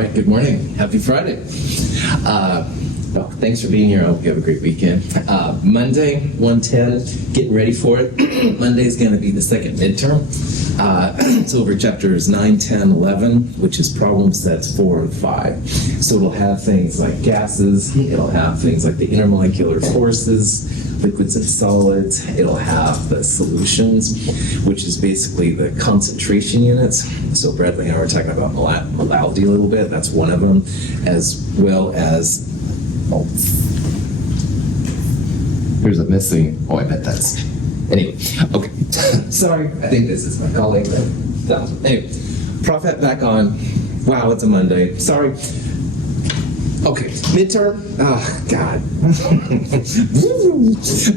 right, good morning. Happy Friday. Well, thanks for being here. I hope you have a great weekend. Monday, 110, getting ready for it. Monday is going to be the second midterm. It's over chapters 9, 10, 11, which is problem sets 4 and 5. So it'll have things like gases, it'll have things like the intermolecular forces, liquids and solids, it'll have the solutions, which is basically the concentration units. So Bradley and I were talking about molality a little bit, that's one of them, as well as, oh, there's a missing, oh, I bet that's, anyway, okay, sorry, I think this is my colleague. Anyway, Prophet back on, wow, it's a Monday, sorry. Okay, midterm, oh, God.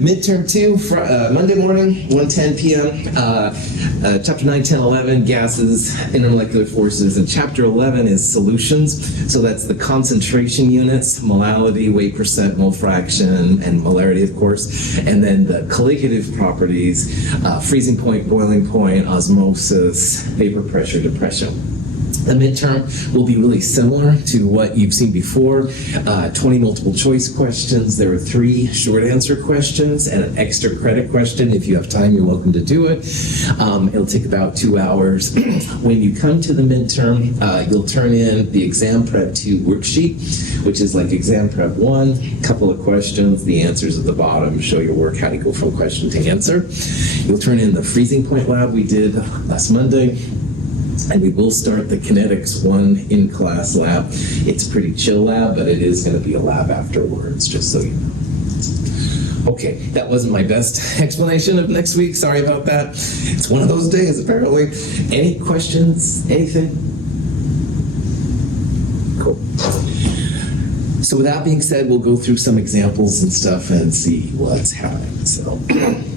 Midterm 2, Monday morning, 1:10 p.m. Chapter 9, 10, 11, gases, intermolecular forces, and chapter 11 is solutions. So that's the concentration units, molality, weight percent, mole fraction, and molarity, of course. And then the colligative properties, freezing point, boiling point, osmosis, vapor pressure, depression. The midterm will be really similar to what you've seen before. 20 multiple choice questions. There are 3 short answer questions and an extra credit question. If you have time, you're welcome to do it. It'll take about 2 hours. When you come to the midterm, you'll turn in the Exam Prep 2 worksheet, which is like Exam Prep 1, couple of questions, the answers at the bottom, show your work, how to go from question to answer. You'll turn in the freezing point lab we did last Monday. And we will start the Kinetics 1 in-class lab. It's a pretty chill lab, but it is going to be a lab afterwards, just so you know. Okay, that wasn't my best explanation of next week. Sorry about that. It's one of those days, apparently. Any questions? Anything? Cool. So with that being said, we'll go through some examples and stuff and see what's happening. So,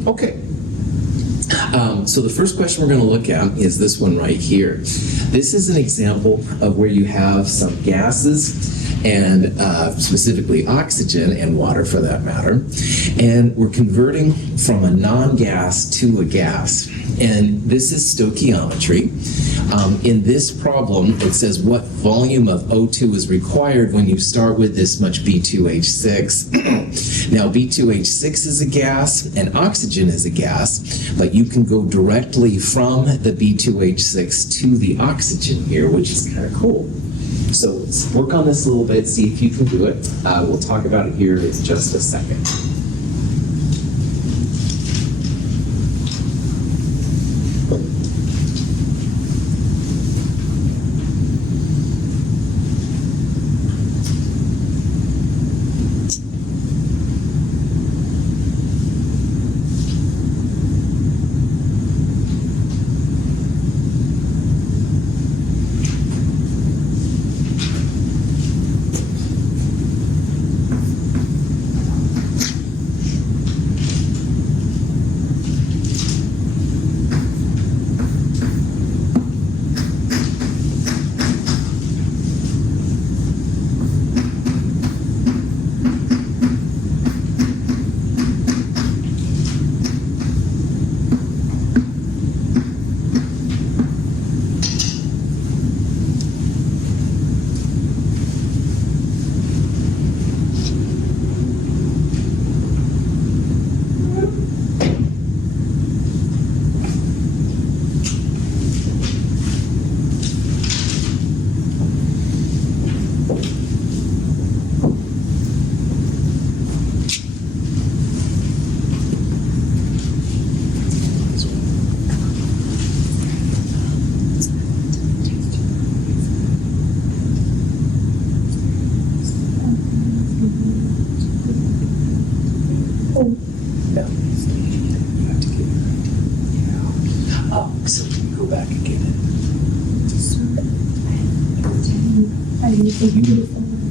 okay. So the first question we're going to look at is this one right here. This is an example of where you have some gases and specifically oxygen and water for that matter, and we're converting from a non-gas to a gas. And this is stoichiometry. In this problem, it says what volume of O2 is required when you start with this much B2H6. Now, B2H6 is a gas and oxygen is a gas, but you can go directly from the B2H6 to the oxygen here, which is kind of cool. So let's work on this a little bit, see if you can do it. We'll talk about it here in just a second.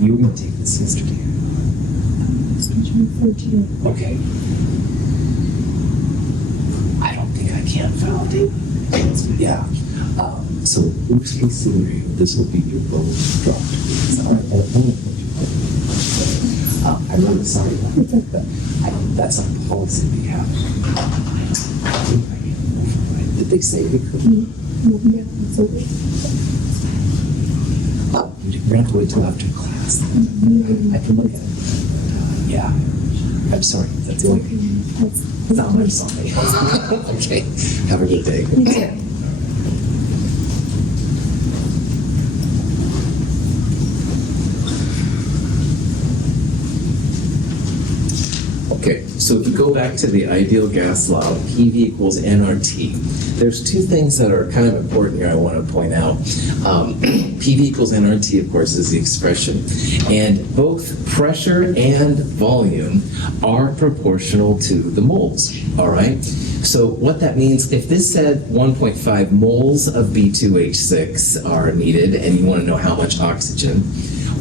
You were going to take this yesterday. Okay. I don't think I can validate. Yeah. So, worst case scenario, this will be your bonus drop. I'm really sorry about that. That's a policy we have. Did they say we could? Yeah, it's okay. We're gonna have to wait till after class. I can look at it. Yeah. I'm sorry. That's the only thing. I'm sorry. Okay. Have a good day. You too. Okay, so if you go back to the ideal gas law, PV equals nRT, there's two things that are kind of important here I want to point out. PV equals nRT, of course, is the expression. And both pressure and volume are proportional to the moles, all right? So what that means, if this said 1.5 moles of B2H6 are needed, and you want to know how much oxygen,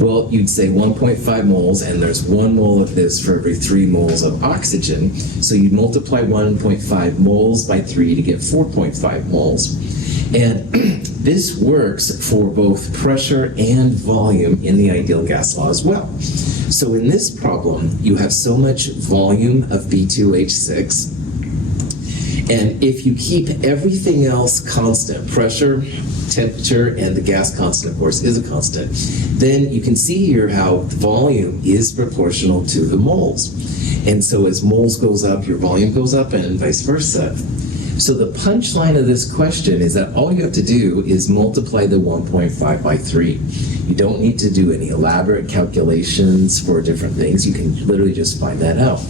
well, you'd say 1.5 moles, and there's 1 mole of this for every 3 moles of oxygen. So you'd multiply 1.5 moles by 3 to get 4.5 moles. And this works for both pressure and volume in the ideal gas law as well. So in this problem, you have so much volume of B2H6, and if you keep everything else constant, pressure, temperature, and the gas constant, of course, is a constant, then you can see here how volume is proportional to the moles. And so as moles goes up, your volume goes up, and vice versa. So the punchline of this question is that all you have to do is multiply the 1.5 by 3. You don't need to do any elaborate calculations for different things. You can literally just find that out.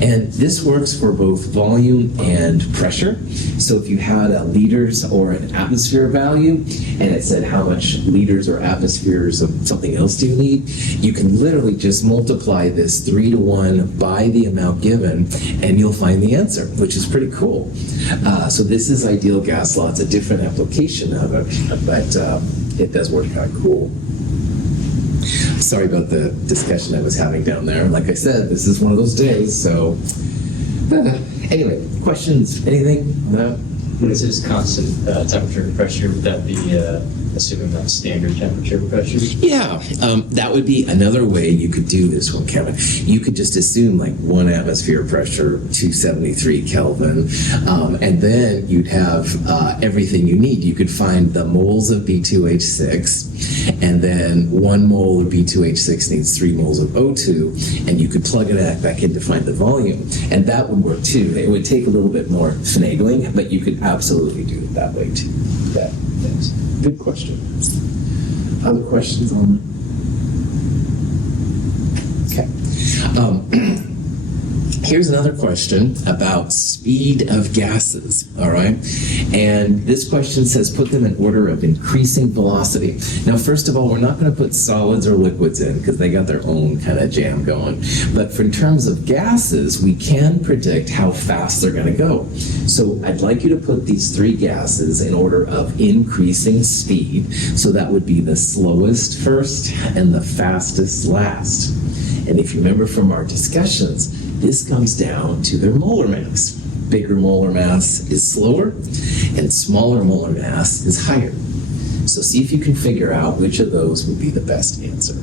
And this works for both volume and pressure. So if you had a liters or an atmosphere value, and it said how much liters or atmospheres of something else do you need, you can literally just multiply this 3 to 1 by the amount given, and you'll find the answer, which is pretty cool. So this is ideal gas law. It's a different application of it, but it does work kind of cool. Sorry about the discussion I was having down there. Like I said, this is one of those days, so... anyway, questions? Anything? No? When it says constant temperature and pressure, would that be assuming that's standard temperature and pressure? Yeah, that would be another way you could do this one, Kevin. You could just assume like 1 atmosphere pressure, 273 Kelvin, and then you'd have everything you need. You could find the moles of B2H6, and then 1 mole of B2H6 needs 3 moles of O2, and you could plug it back in to find the volume. And that would work too. It would take a little bit more finagling, but you could absolutely do it that way too. Yeah, thanks. Good question. Other questions on it? Okay. Here's another question about speed of gases, all right? And this question says put them in order of increasing velocity. Now, first of all, we're not going to put solids or liquids in because they got their own kind of jam going. But in terms of gases, we can predict how fast they're going to go. So I'd like you to put these 3 gases in order of increasing speed. So that would be the slowest first and the fastest last. And if you remember from our discussions, this comes down to their molar mass. Bigger molar mass is slower, and smaller molar mass is higher. So see if you can figure out which of those would be the best answer.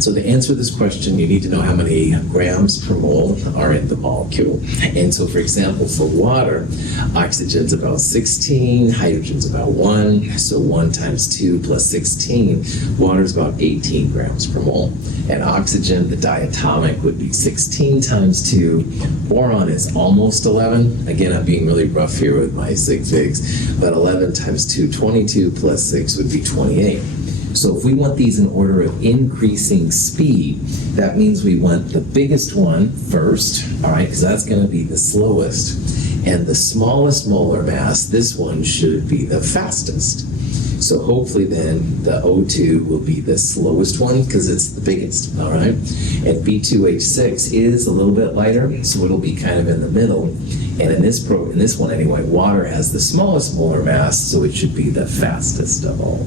So to answer this question, you need to know how many grams per mole are in the molecule. And so, for example, for water, oxygen's about 16, hydrogen's about 1, so 1 times 2 plus 16, water's about 18 grams per mole. And oxygen, the diatomic, would be 16 times 2. Boron is almost 11. Again, I'm being really rough here with my sig figs, but 11 times 2, 22 plus 6 would be 28. So if we want these in order of increasing speed, that means we want the biggest one first, all right, because that's going to be the slowest. And the smallest molar mass, this one should be the fastest. So hopefully then the O2 will be the slowest one because it's the biggest, all right? And B2H6 is a little bit lighter, so it'll be kind of in the middle. And in this one anyway, water has the smallest molar mass, so it should be the fastest of all.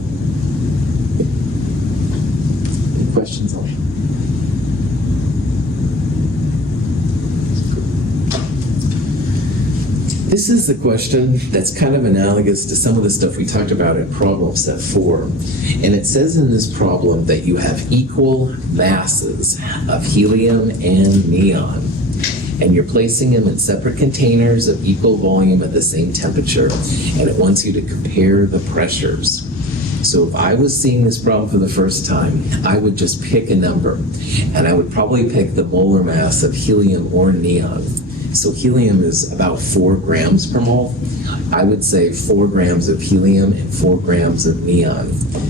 Questions on it? This is the question that's kind of analogous to some of the stuff we talked about in problem set 4. And it says in this problem that you have equal masses of helium and neon. And you're placing them in separate containers of equal volume at the same temperature. And it wants you to compare the pressures. So if I was seeing this problem for the first time, I would just pick a number, and I would probably pick the molar mass of helium or neon. So helium is about 4 grams per mole. I would say 4 grams of helium and 4 grams of neon.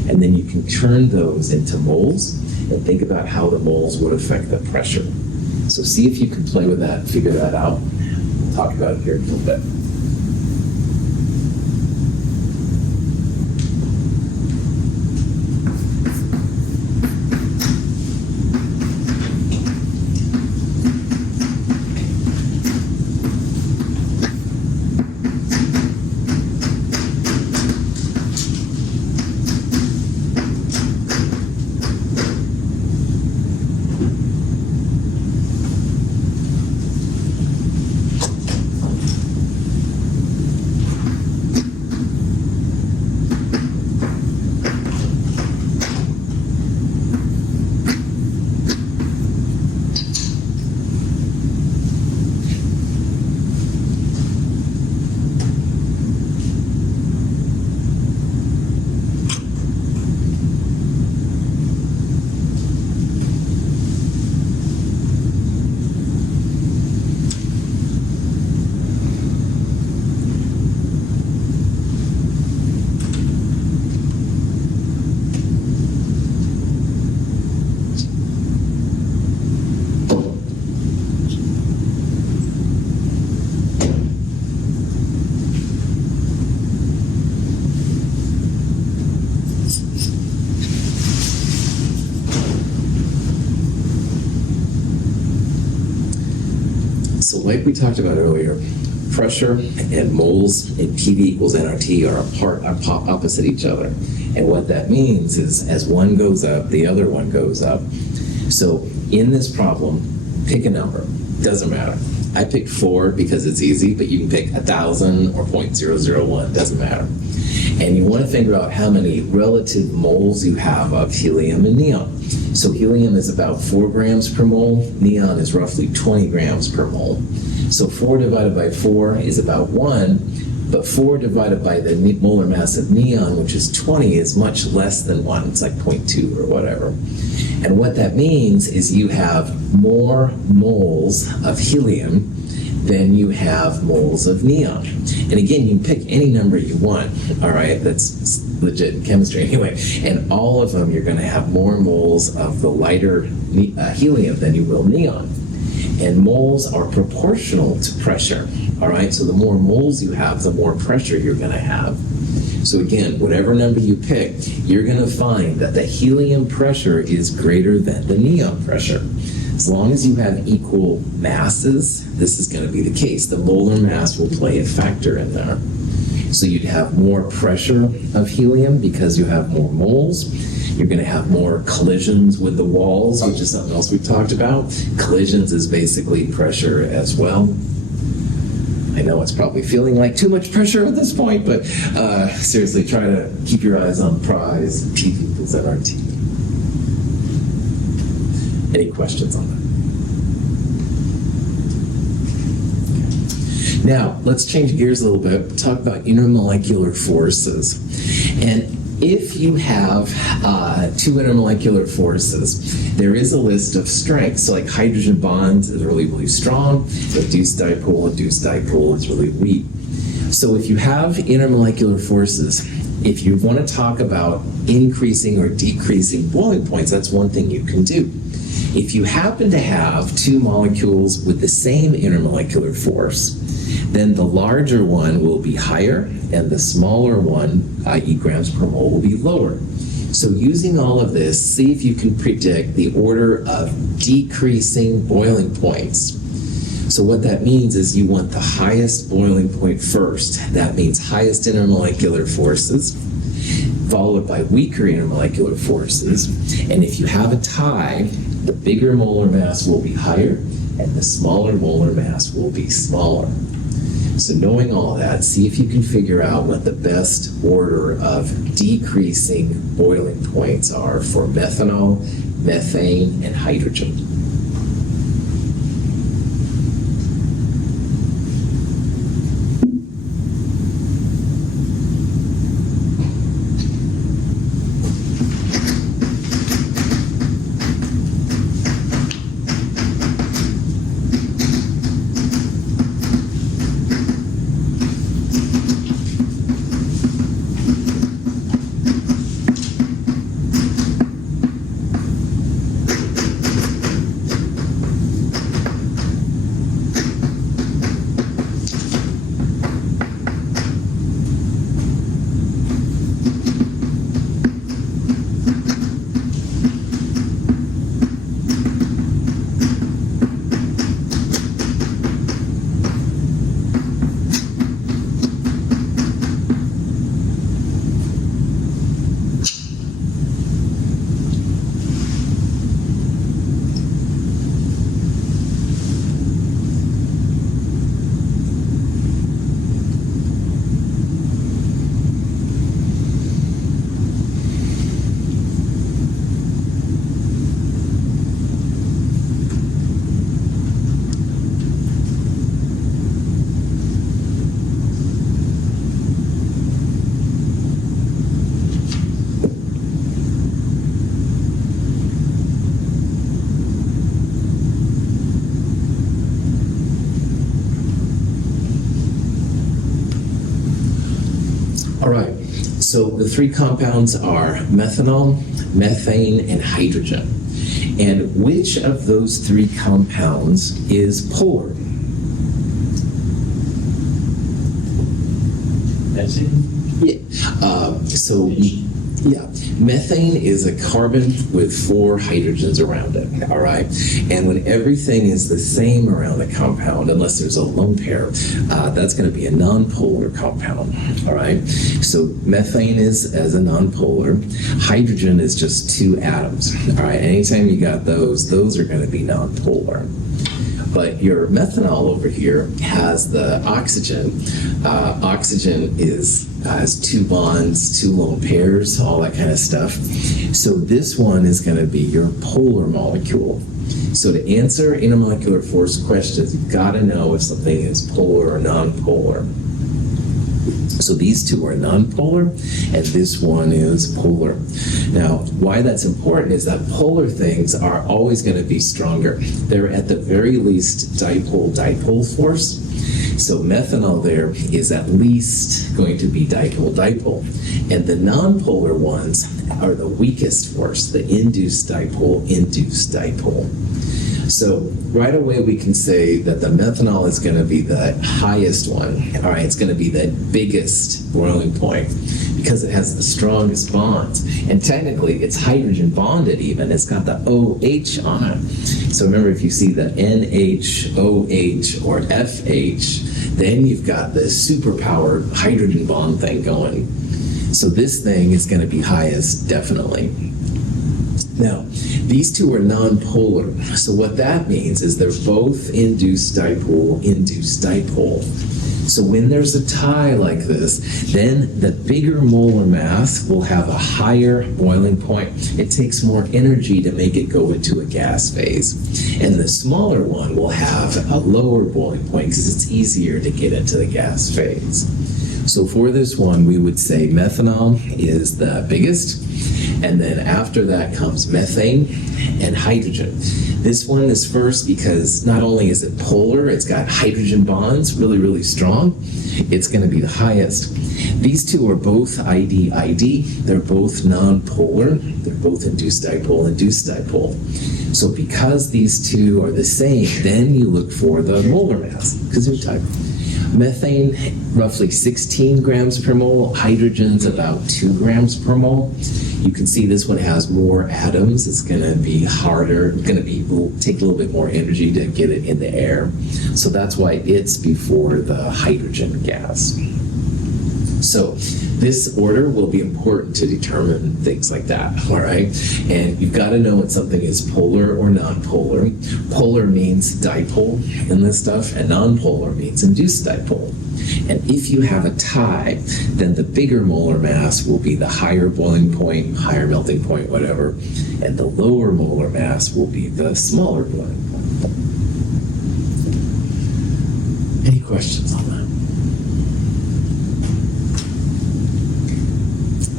And then you can turn those into moles and think about how the moles would affect the pressure. So see if you can play with that, figure that out. We'll talk about it here in a little bit. Like we talked about earlier, pressure and moles and PV equals nRT are opposite each other. And what that means is as one goes up, the other one goes up. So in this problem, pick a number. Doesn't matter. I picked 4 because it's easy, but you can pick 1,000 or 0.001. Doesn't matter. And you want to figure out how many relative moles you have of helium and neon. So helium is about 4 grams per mole. Neon is roughly 20 grams per mole. So 4 divided by 4 is about 1, but 4 divided by the molar mass of neon, which is 20, is much less than 1. It's like 0.2 or whatever. And what that means is you have more moles of helium than you have moles of neon. And again, you can pick any number you want, all right? That's legit in chemistry anyway. And all of them, you're going to have more moles of the lighter helium than you will neon. And moles are proportional to pressure, all right? So the more moles you have, the more pressure you're going to have. So again, whatever number you pick, you're going to find that the helium pressure is greater than the neon pressure. As long as you have equal masses, this is going to be the case. The molar mass will play a factor in there. So you'd have more pressure of helium because you have more moles. You're going to have more collisions with the walls, which is something else we've talked about. Collisions is basically pressure as well. I know it's probably feeling like too much pressure at this point, but seriously, try to keep your eyes on the prize. T equals nRT. Any questions on that? Now, let's change gears a little bit, talk about intermolecular forces. And if you have two intermolecular forces, there is a list of strengths. So like hydrogen bonds is really, really strong. Induced dipole is really weak. So if you have intermolecular forces, if you want to talk about increasing or decreasing boiling points, that's one thing you can do. If you happen to have two molecules with the same intermolecular force, then the larger one will be higher and the smaller one, i.e. grams per mole, will be lower. So using all of this, see if you can predict the order of decreasing boiling points. So what that means is you want the highest boiling point first. That means highest intermolecular forces, followed by weaker intermolecular forces. And if you have a tie, the bigger molar mass will be higher and the smaller molar mass will be smaller. So knowing all that, see if you can figure out what the best order of decreasing boiling points are for methanol, methane, and hydrogen. All right, so the three compounds are methanol, methane, and hydrogen. And which of those three compounds is polar? Yeah, methane is a carbon with 4 hydrogens around it, all right? And when everything is the same around a compound, unless there's a lone pair, that's going to be a nonpolar compound, all right? So methane is as a nonpolar. Hydrogen is just 2 atoms, all right? Anytime you got those are going to be nonpolar. But your methanol over here has the oxygen. Oxygen has 2 bonds, 2 lone pairs, all that kind of stuff. So this one is going to be your polar molecule. So to answer intermolecular force questions, you've got to know if something is polar or nonpolar. So these two are nonpolar, and this one is polar. Now, why that's important is that polar things are always going to be stronger. They're at the very least dipole-dipole force. So methanol there is at least going to be dipole-dipole. And the nonpolar ones are the weakest force, the induced dipole. So right away we can say that the methanol is going to be the highest one. All right, it's going to be the biggest boiling point because it has the strongest bonds. And technically, it's hydrogen bonded even. It's got the OH on it. So remember, if you see the NH, OH, or FH, then you've got this superpowered hydrogen bond thing going. So this thing is going to be highest, definitely. Now, these two are nonpolar. So what that means is they're both induced dipole, induced dipole. So when there's a tie like this, then the bigger molar mass will have a higher boiling point. It takes more energy to make it go into a gas phase. And the smaller one will have a lower boiling point because it's easier to get into the gas phase. So for this one, we would say methanol is the biggest, and then after that comes methane and hydrogen. This one is first because not only is it polar, it's got hydrogen bonds, really, really strong. It's going to be the highest. These two are both ID-ID. They're both non-polar. They're both induced dipole, induced dipole. So because these two are the same, then you look for the molar mass, because they're type. Methane, roughly 16 grams per mole. Hydrogen's about 2 grams per mole. You can see this one has more atoms. It's going to be harder. It's going to take a little bit more energy to get it in the air. So that's why it's before the hydrogen gas. So this order will be important to determine things like that, all right? And you've got to know when something is polar or non-polar. Polar means dipole in this stuff, and non-polar means induced dipole. And if you have a tie, then the bigger molar mass will be the higher boiling point, higher melting point, whatever, and the lower molar mass will be the smaller boiling point. Any questions on that?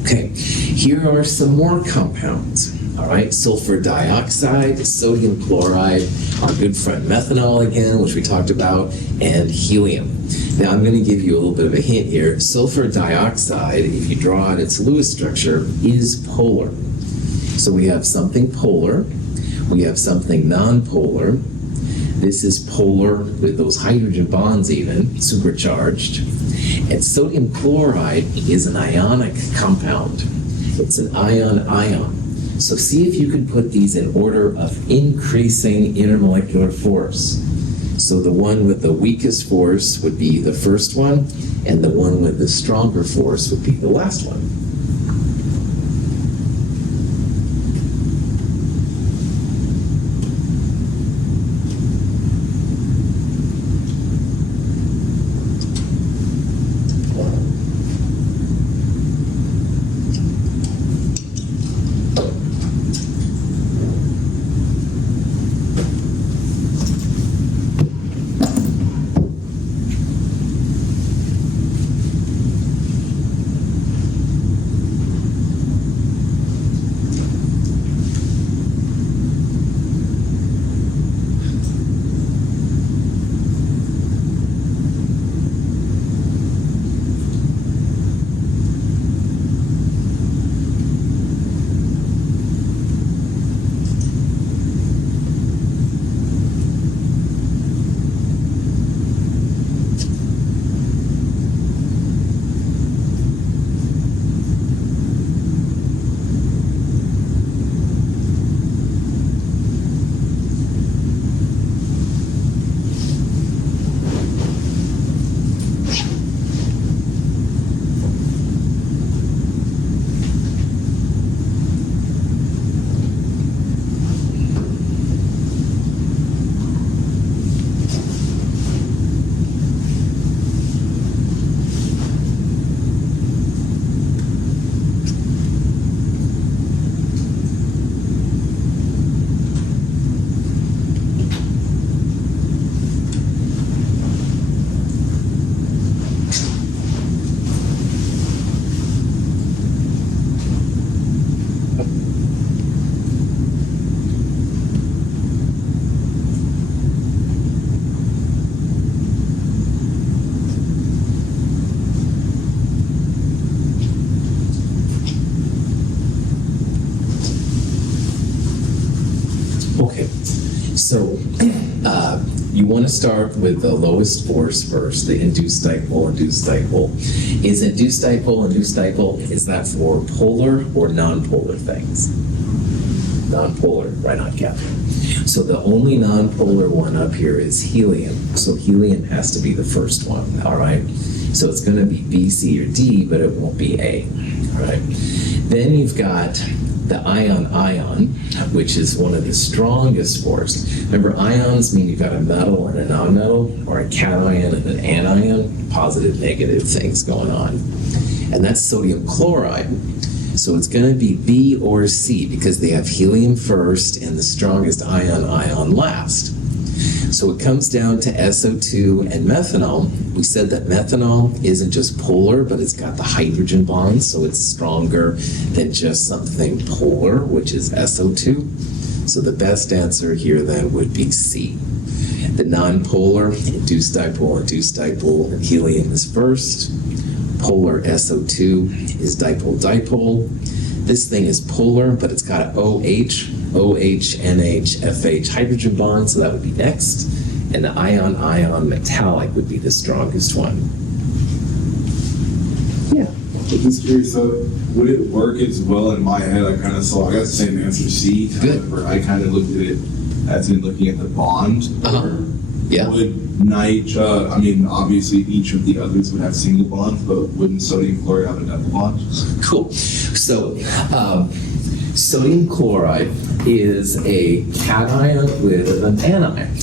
Okay, here are some more compounds. All right, sulfur dioxide, sodium chloride, our good friend methanol again, which we talked about, and helium. Now I'm going to give you a little bit of a hint here. Sulfur dioxide, if you draw out its Lewis structure, is polar. So we have something polar, we have something non-polar. This is polar with those hydrogen bonds even, supercharged. And sodium chloride is an ionic compound. It's an ion-ion. So see if you can put these in order of increasing intermolecular force. So the one with the weakest force would be the first one, and the one with the stronger force would be the last one. Okay, so you want to start with the lowest force first, the induced dipole. Is induced dipole, is that for polar or non-polar things? Non-polar, right on, Catherine. So the only non-polar one up here is helium. So helium has to be the first one, all right? So it's going to be B, C, or D, but it won't be A, all right? Then you've got the ion, which is one of the strongest force. Remember, ions mean you've got a metal and a non-metal, or a cation and an anion, positive, negative things going on. And that's sodium chloride. So it's going to be B or C because they have helium first and the strongest ion last. So it comes down to SO2 and methanol. We said that methanol isn't just polar, but it's got the hydrogen bond, so it's stronger than just something polar, which is SO2. So the best answer here then would be C. The non-polar, induced dipole, and helium is first. Polar SO2 is dipole. This thing is polar, but it's got an OH, NH, FH hydrogen bond, so that would be next. And the ion metallic would be the strongest one. Yeah. I'm just curious, so would it work as well in my head? I kind of saw, I got the same answer, C. Good. However, I kind of looked at it as in looking at the bond. Yeah. Would I mean, obviously each of the others would have single bonds, but wouldn't sodium chloride have a double bond? Cool. So, sodium chloride is a cation with an anion.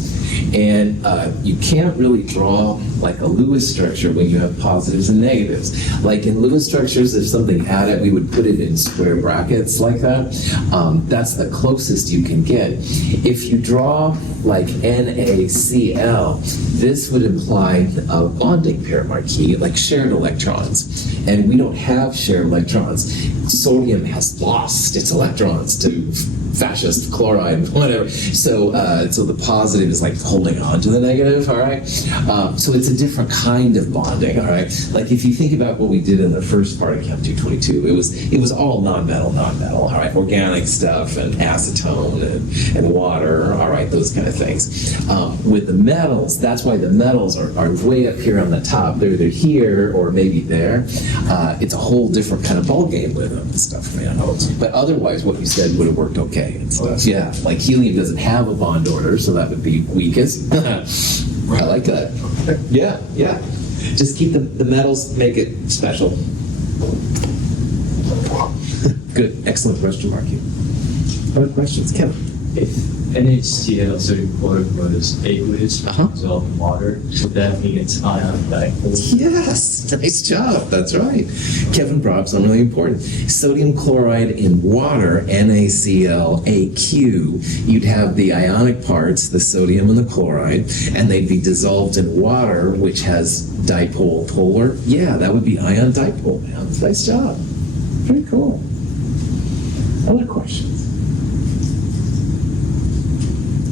And you can't really draw like a Lewis structure when you have positives and negatives. Like in Lewis structures, if something had it, we would put it in square brackets like that. That's the closest you can get. If you draw like NaCl, this would imply a bonding pair marquee, like shared electrons. And we don't have shared electrons. Sodium has lost its electrons to fascist chloride, whatever. So the positive is like holding on to the negative, all right? So it's a different kind of bonding, all right? Like if you think about what we did in the first part of Chem 222, it was all non-metal, all right? Organic stuff and acetone and water, all right? Those kind of things. With the metals, that's why the metals are way up here on the top. They're either here or maybe there. It's a whole different kind of ball game with them and stuff, man. But otherwise, what you said would have worked okay and stuff. Yeah, like helium doesn't have a bond order, so that would be weakest. I like that. Yeah. Just keep the metals, make it special. Good, excellent question, Marky. Other questions, Kevin? If NaCl, sodium chloride, was aqueous, dissolved in water, would that mean it's ion dipole? Yes, nice job. That's right. Kevin brought up something really important. Sodium chloride in water, NaCl, AQ, you'd have the ionic parts, the sodium and the chloride, and they'd be dissolved in water, which has dipole, polar. Yeah, that would be ion dipole, man. Nice job. Pretty cool. Other questions?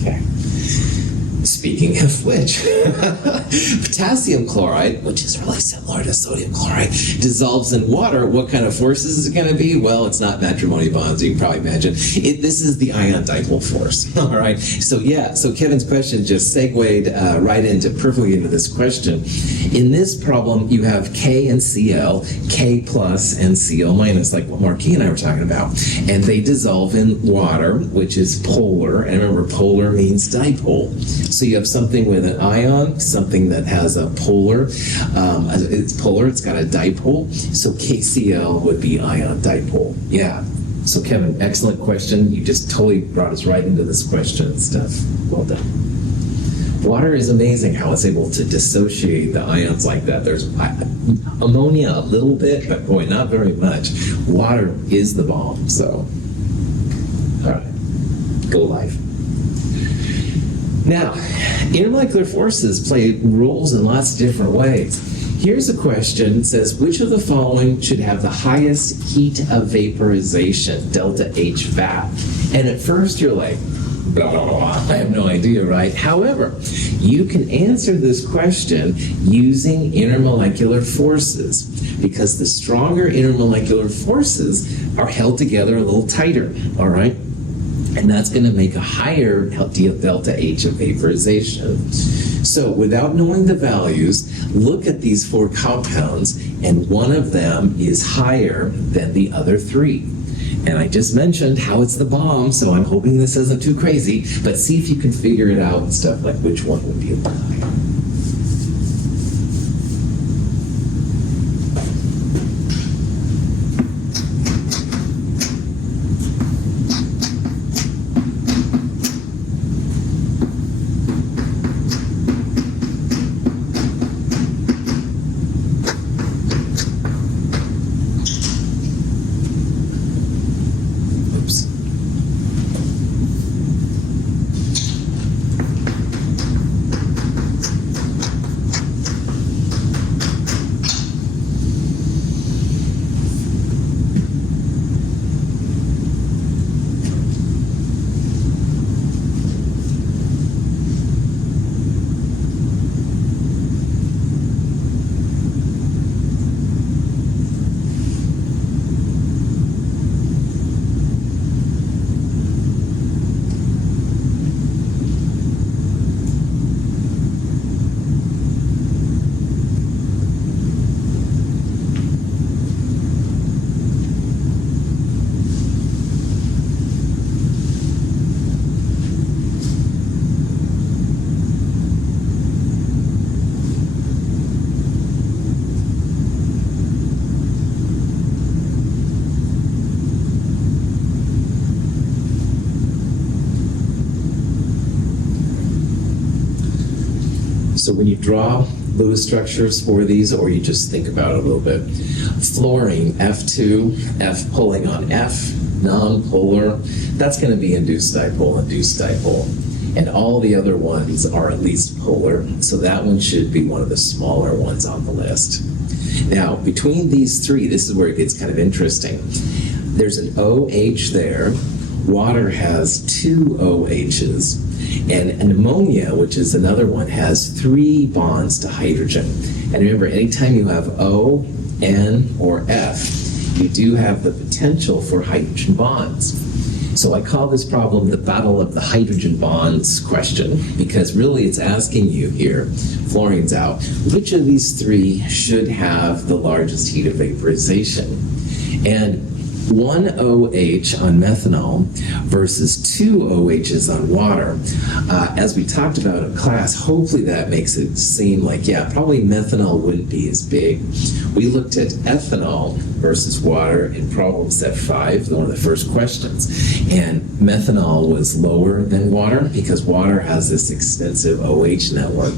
Okay. Speaking of which, potassium chloride, which is really similar to sodium chloride, dissolves in water. What kind of forces is it going to be? Well, it's not matrimony bonds, you can probably imagine. This is the ion dipole force, all right? So Kevin's question just segued perfectly into this question. In this problem, you have K and Cl, K plus and Cl minus, like what Marquis and I were talking about. And they dissolve in water, which is polar. And remember, polar means dipole. So you have something with an ion, something that has a polar. It's polar, it's got a dipole. So KCl would be ion dipole. Yeah. So Kevin, excellent question. You just totally brought us right into this question and stuff. Well done. Water is amazing how it's able to dissociate the ions like that. There's ammonia a little bit, but boy, not very much. Water is the bomb, so. All right, go life. Now, intermolecular forces play roles in lots of different ways. Here's a question. It says, which of the following should have the highest heat of vaporization, delta H vat? And at first you're like, blah, blah, blah. I have no idea, right? However, you can answer this question using intermolecular forces because the stronger intermolecular forces are held together a little tighter, all right? And that's going to make a higher delta H of vaporization. So without knowing the values, look at these 4 compounds, and one of them is higher than the other 3. And I just mentioned how it's the bomb, so I'm hoping this isn't too crazy, but see if you can figure it out and stuff, like which one would be a little higher. So when you draw Lewis structures for these, or you just think about it a little bit, fluorine, F2, F pulling on F, non-polar, that's going to be induced dipole. And all the other ones are at least polar, so that one should be one of the smaller ones on the list. Now, between these 3, this is where it gets kind of interesting. There's an OH there. Water has 2 OHs. And an ammonia, which is another one, has 3 bonds to hydrogen. And remember, anytime you have O, N, or F, you do have the potential for hydrogen bonds. So I call this problem the battle of the hydrogen bonds question, because really it's asking you here, fluorine's out, which of these 3 should have the largest heat of vaporization? And 1 OH on methanol versus 2 OHs on water. As we talked about in class, hopefully that makes it seem like, yeah, probably methanol wouldn't be as big. We looked at ethanol versus water in problem set 5, one of the first questions. And methanol was lower than water because water has this extensive OH network.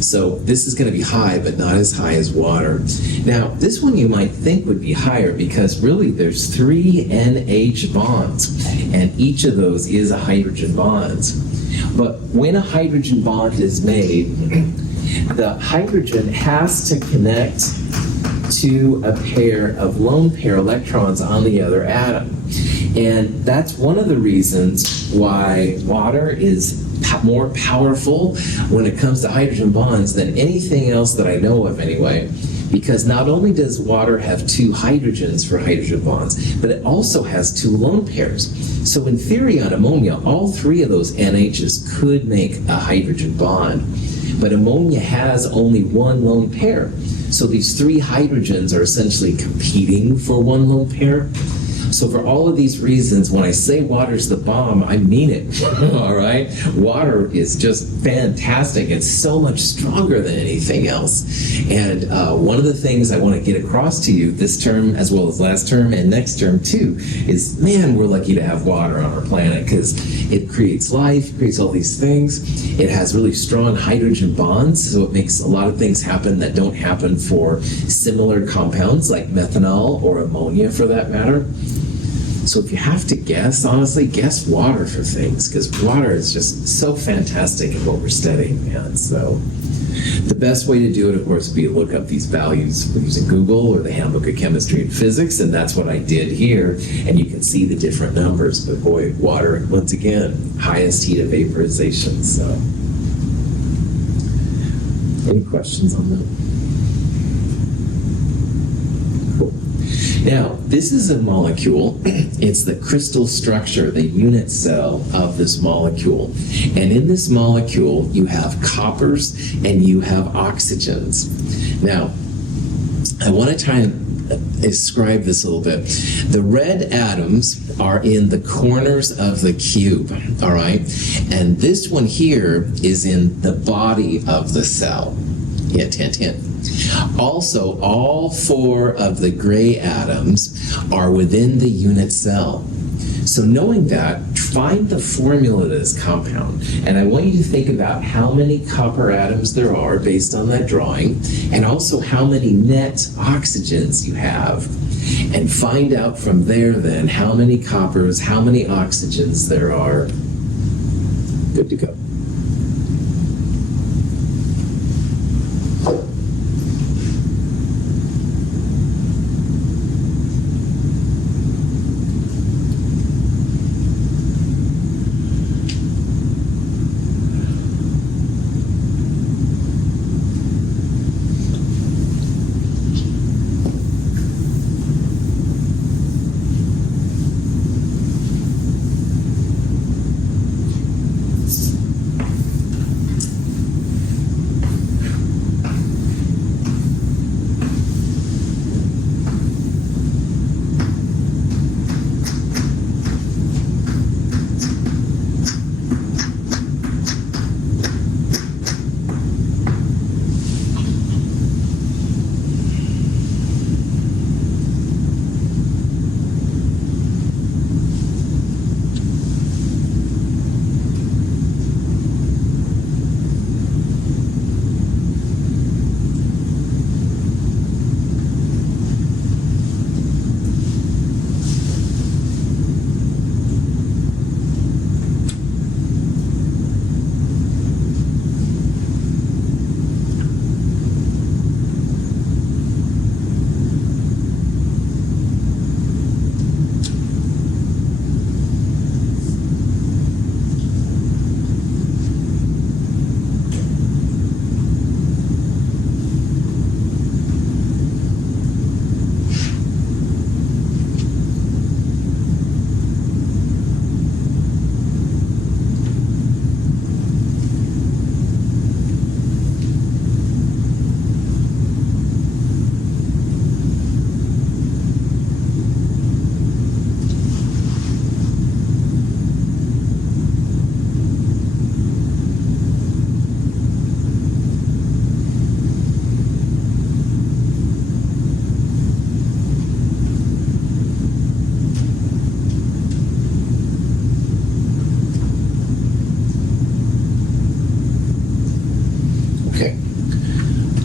So this is going to be high, but not as high as water. Now, this one you might think would be higher because really there's 3 NH bonds, and each of those is a hydrogen bond. But when a hydrogen bond is made, the hydrogen has to connect to a pair of lone pair electrons on the other atom. And that's one of the reasons why water is more powerful when it comes to hydrogen bonds than anything else that I know of anyway, because not only does water have 2 hydrogens for hydrogen bonds, but it also has 2 lone pairs. So in theory on ammonia, all 3 of those NHs could make a hydrogen bond, but ammonia has only 1 lone pair. So these 3 hydrogens are essentially competing for 1 lone pair. So for all of these reasons, when I say water's the bomb, I mean it, all right? Water is just fantastic. It's so much stronger than anything else. And one of the things I want to get across to you this term, as well as last term and next term too, is, man, we're lucky to have water on our planet because it creates life, creates all these things. It has really strong hydrogen bonds, so it makes a lot of things happen that don't happen for similar compounds like methanol or ammonia for that matter. So if you have to guess, honestly, guess water for things, because water is just so fantastic in what we're studying, man. So the best way to do it, of course, would be to look up these values using Google or the Handbook of Chemistry and Physics, and that's what I did here, and you can see the different numbers. But boy, water, once again, highest heat of vaporization. So any questions on that? Cool. Now, this is a molecule. It's the crystal structure, the unit cell of this molecule. And in this molecule, you have coppers and you have oxygens. Now, I want to try and describe this a little bit. The red atoms are in the corners of the cube, all right? And this one here is in the body of the cell. Hint, hint, hint. Also, all 4 of the gray atoms are within the unit cell. So knowing that, find the formula of this compound. And I want you to think about how many copper atoms there are based on that drawing, and also how many net oxygens you have. And find out from there then how many coppers, how many oxygens there are. Good to go.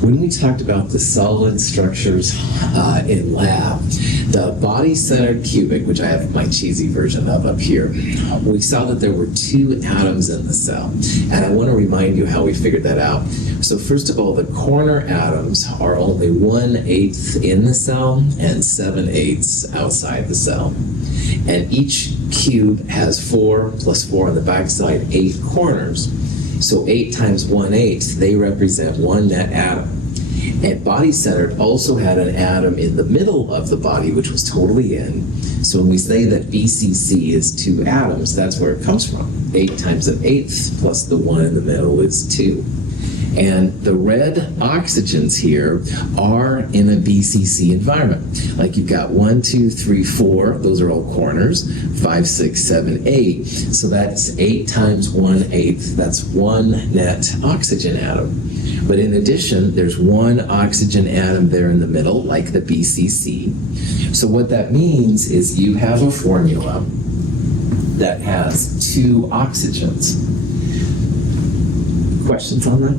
When we talked about the solid structures in lab, the body-centered cubic, which I have my cheesy version of up here, we saw that there were 2 atoms in the cell. And I want to remind you how we figured that out. So first of all, the corner atoms are only 1/8 in the cell and 7/8 outside the cell. And each cube has 4 plus 4 on the backside, 8 corners. So 8 times 1/8, they represent 1 net atom. And body-centered also had an atom in the middle of the body, which was totally in. So when we say that BCC is 2 atoms, that's where it comes from. 8 times 1/8 plus the 1 in the middle is 2. And the red oxygens here are in a BCC environment. Like you've got 1, 2, 3, 4, those are all corners, 5, 6, 7, 8. So that's 8 times 1/8, that's 1 net oxygen atom. But in addition, there's 1 oxygen atom there in the middle, like the BCC. So what that means is you have a formula that has 2 oxygens. Questions on that?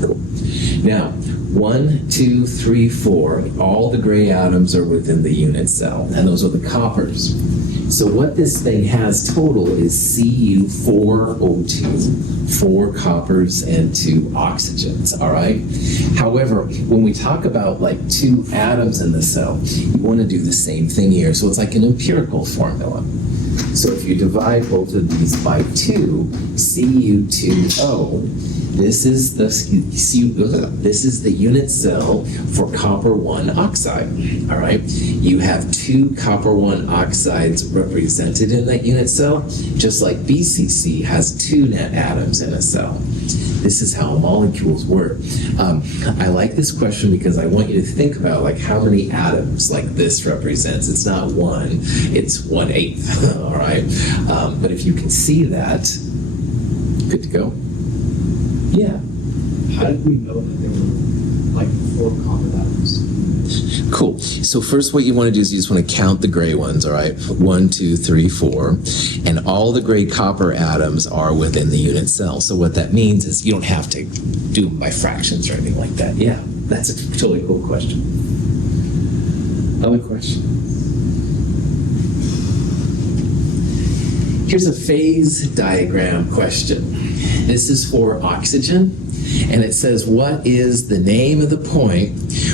Cool. Now, 1, 2, 3, 4, all the gray atoms are within the unit cell, and those are the coppers. So what this thing has total is Cu4O2, 4 coppers and 2 oxygens, all right? However, when we talk about like 2 atoms in the cell, you want to do the same thing here. So it's like an empirical formula. So if you divide both of these by 2, Cu2O, This is the unit cell for copper 1 oxide. All right, you have 2 copper 1 oxides represented in that unit cell, just like BCC has 2 net atoms in a cell. This is how molecules work. I like this question because I want you to think about like how many atoms like this represents. It's not 1, it's 1/8. All right, but if you can see that, good to go. Yeah. How did we know that there were like 4 copper atoms? Cool. So first what you want to do is you just want to count the gray ones, all right? 1, 2, 3, 4. And all the gray copper atoms are within the unit cell. So what that means is you don't have to do them by fractions or anything like that. Yeah, that's a totally cool question. Other question? Here's a phase diagram question. This is for oxygen, and it says, what is the name of the point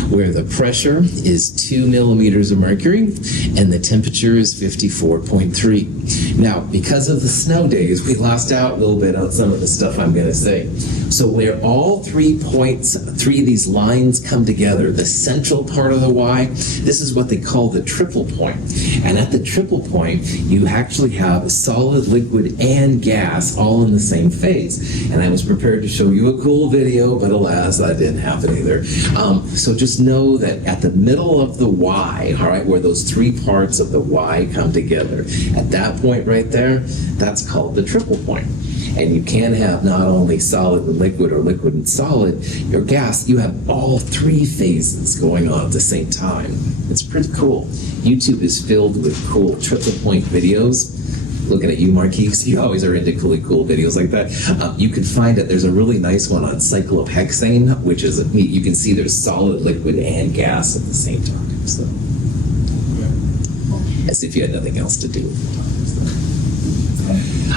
where the pressure is 2 millimeters of mercury and the temperature is 54.3? Now, because of the snow days, we lost out a little bit on some of the stuff I'm going to say. So where all 3 points, 3 of these lines come together, the central part of the Y, this is what they call the triple point. And at the triple point, you actually have solid, liquid, and gas all in the same phase. And I was prepared to show you a cool video, but alas, that didn't happen either. So just know that at the middle of the Y, all right, where those 3 parts of the Y come together, at that point right there, that's called the triple point. And you can have not only solid and liquid or liquid and solid, your gas, you have all 3 phases going on at the same time. It's pretty cool. YouTube is filled with cool triple point videos. Looking at you, Marquise, you always are into cool videos like that. You can find it. There's a really nice one on cyclohexane, which is neat. You can see there's solid, liquid, and gas at the same time. So, as if you had nothing else to do.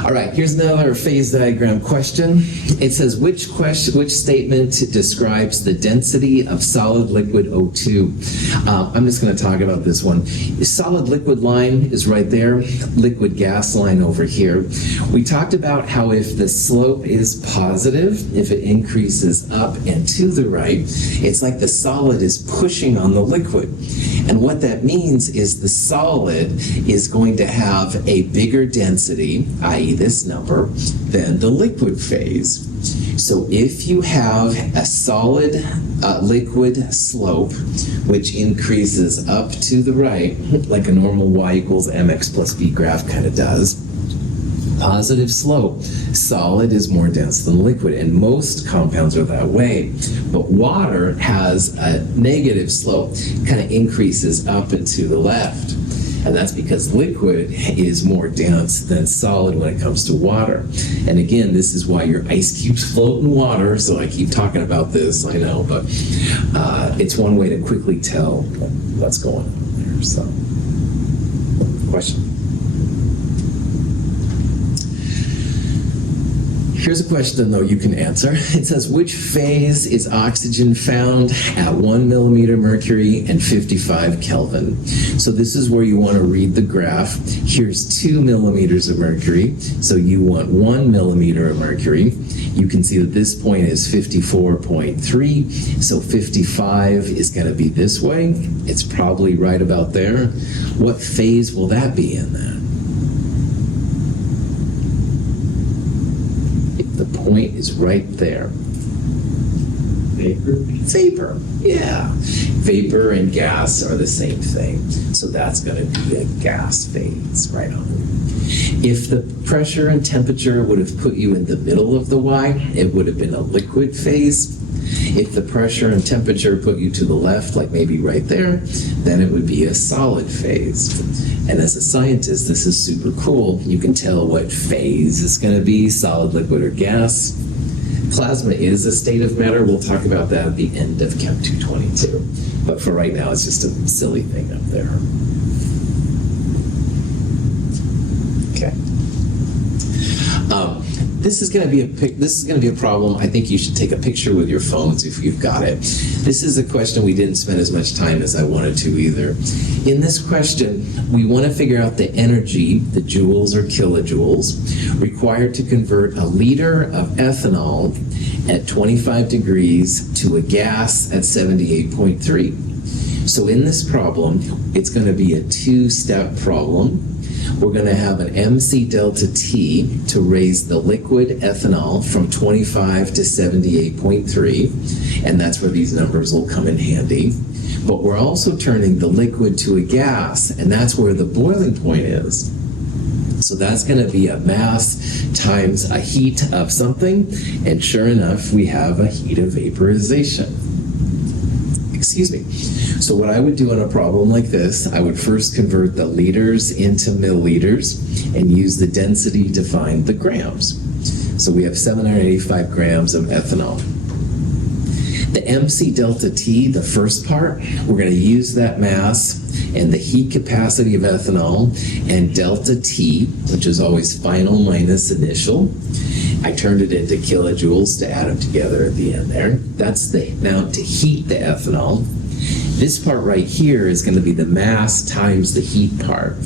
All right, here's another phase diagram question. It says, which statement describes the density of solid liquid O2? I'm just going to talk about this one. The solid liquid line is right there, liquid gas line over here. We talked about how if the slope is positive, if it increases up and to the right, it's like the solid is pushing on the liquid. And what that means is the solid is going to have a bigger density, i.e. this number, than the liquid phase. So if you have a solid liquid slope, which increases up to the right, like a normal y equals mx plus b graph kind of does, positive slope, solid is more dense than liquid, and most compounds are that way. But water has a negative slope, kind of increases up and to the left. And that's because liquid is more dense than solid when it comes to water. And again, this is why your ice cubes float in water, so I keep talking about this, I know, but it's one way to quickly tell what's going on there. So, question? Here's a question, though, you can answer. It says, which phase is oxygen found at 1 millimeter mercury and 55 Kelvin? So this is where you want to read the graph. Here's 2 millimeters of mercury, so you want 1 millimeter of mercury. You can see that this point is 54.3, so 55 is going to be this way. It's probably right about there. What phase will that be in then? The point is right there. Vapor? Vapor, yeah. Vapor and gas are the same thing. So that's going to be a gas phase, right on. If the pressure and temperature would have put you in the middle of the Y, it would have been a liquid phase. If the pressure and temperature put you to the left, like maybe right there, then it would be a solid phase. And as a scientist, this is super cool. You can tell what phase it's going to be, solid, liquid, or gas. Plasma is a state of matter. We'll talk about that at the end of Chem 222. But for right now, it's just a silly thing up there. Okay. this is going to be a problem. I think you should take a picture with your phones if you've got it. This is a question we didn't spend as much time as I wanted to either. In this question, we want to figure out the energy, the joules or kilojoules, required to convert a liter of ethanol at 25 degrees to a gas at 78.3. So in this problem, it's going to be a two-step problem. We're going to have an MC delta T to raise the liquid ethanol from 25 to 78.3, and that's where these numbers will come in handy. But we're also turning the liquid to a gas, and that's where the boiling point is. So that's going to be a mass times a heat of something, and sure enough, we have a heat of vaporization. Excuse me. So what I would do in a problem like this, I would first convert the liters into milliliters and use the density to find the grams. So we have 785 grams of ethanol. The MC delta T, the first part, we're going to use that mass and the heat capacity of ethanol and delta T, which is always final minus initial. I turned it into kilojoules to add them together at the end there. That's the amount to heat the ethanol. This part right here is going to be the mass times the heat part.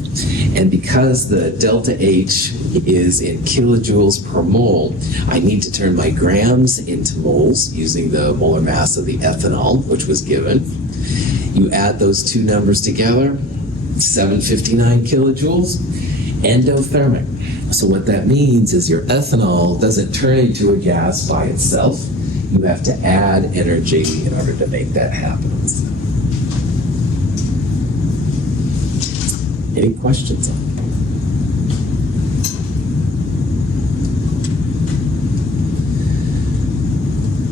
And because the delta H is in kilojoules per mole, I need to turn my grams into moles using the molar mass of the ethanol, which was given. You add those two numbers together, 759 kilojoules, endothermic. So what that means is your ethanol doesn't turn into a gas by itself. You have to add energy in order to make that happen. Any questions on that?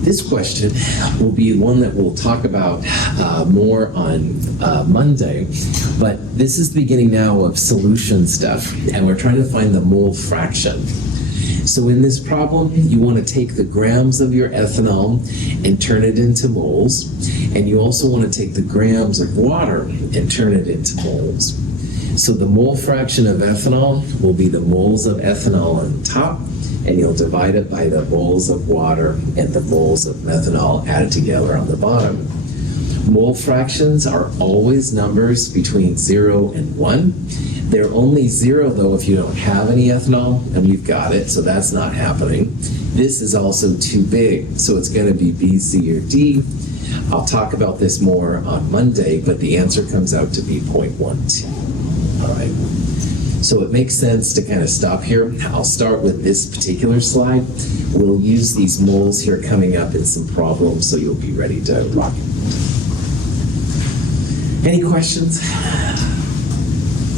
This question will be one that we'll talk about more on Monday, but this is the beginning now of solution stuff, and we're trying to find the mole fraction. So in this problem, you want to take the grams of your ethanol and turn it into moles, and you also want to take the grams of water and turn it into moles. So the mole fraction of ethanol will be the moles of ethanol on top, and you'll divide it by the moles of water and the moles of methanol added together on the bottom. Mole fractions are always numbers between 0 and 1. They're only 0, though, if you don't have any ethanol, and you've got it, so that's not happening. This is also too big, so it's going to be B, C, or D. I'll talk about this more on Monday, but the answer comes out to be 0.12. All right. So it makes sense to kind of stop here. I'll start with this particular slide. We'll use these moles here coming up in some problems, so you'll be ready to rock it. Any questions?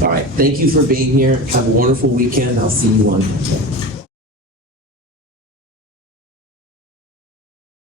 All right. Thank you for being here. Have a wonderful weekend. I'll see you on Monday.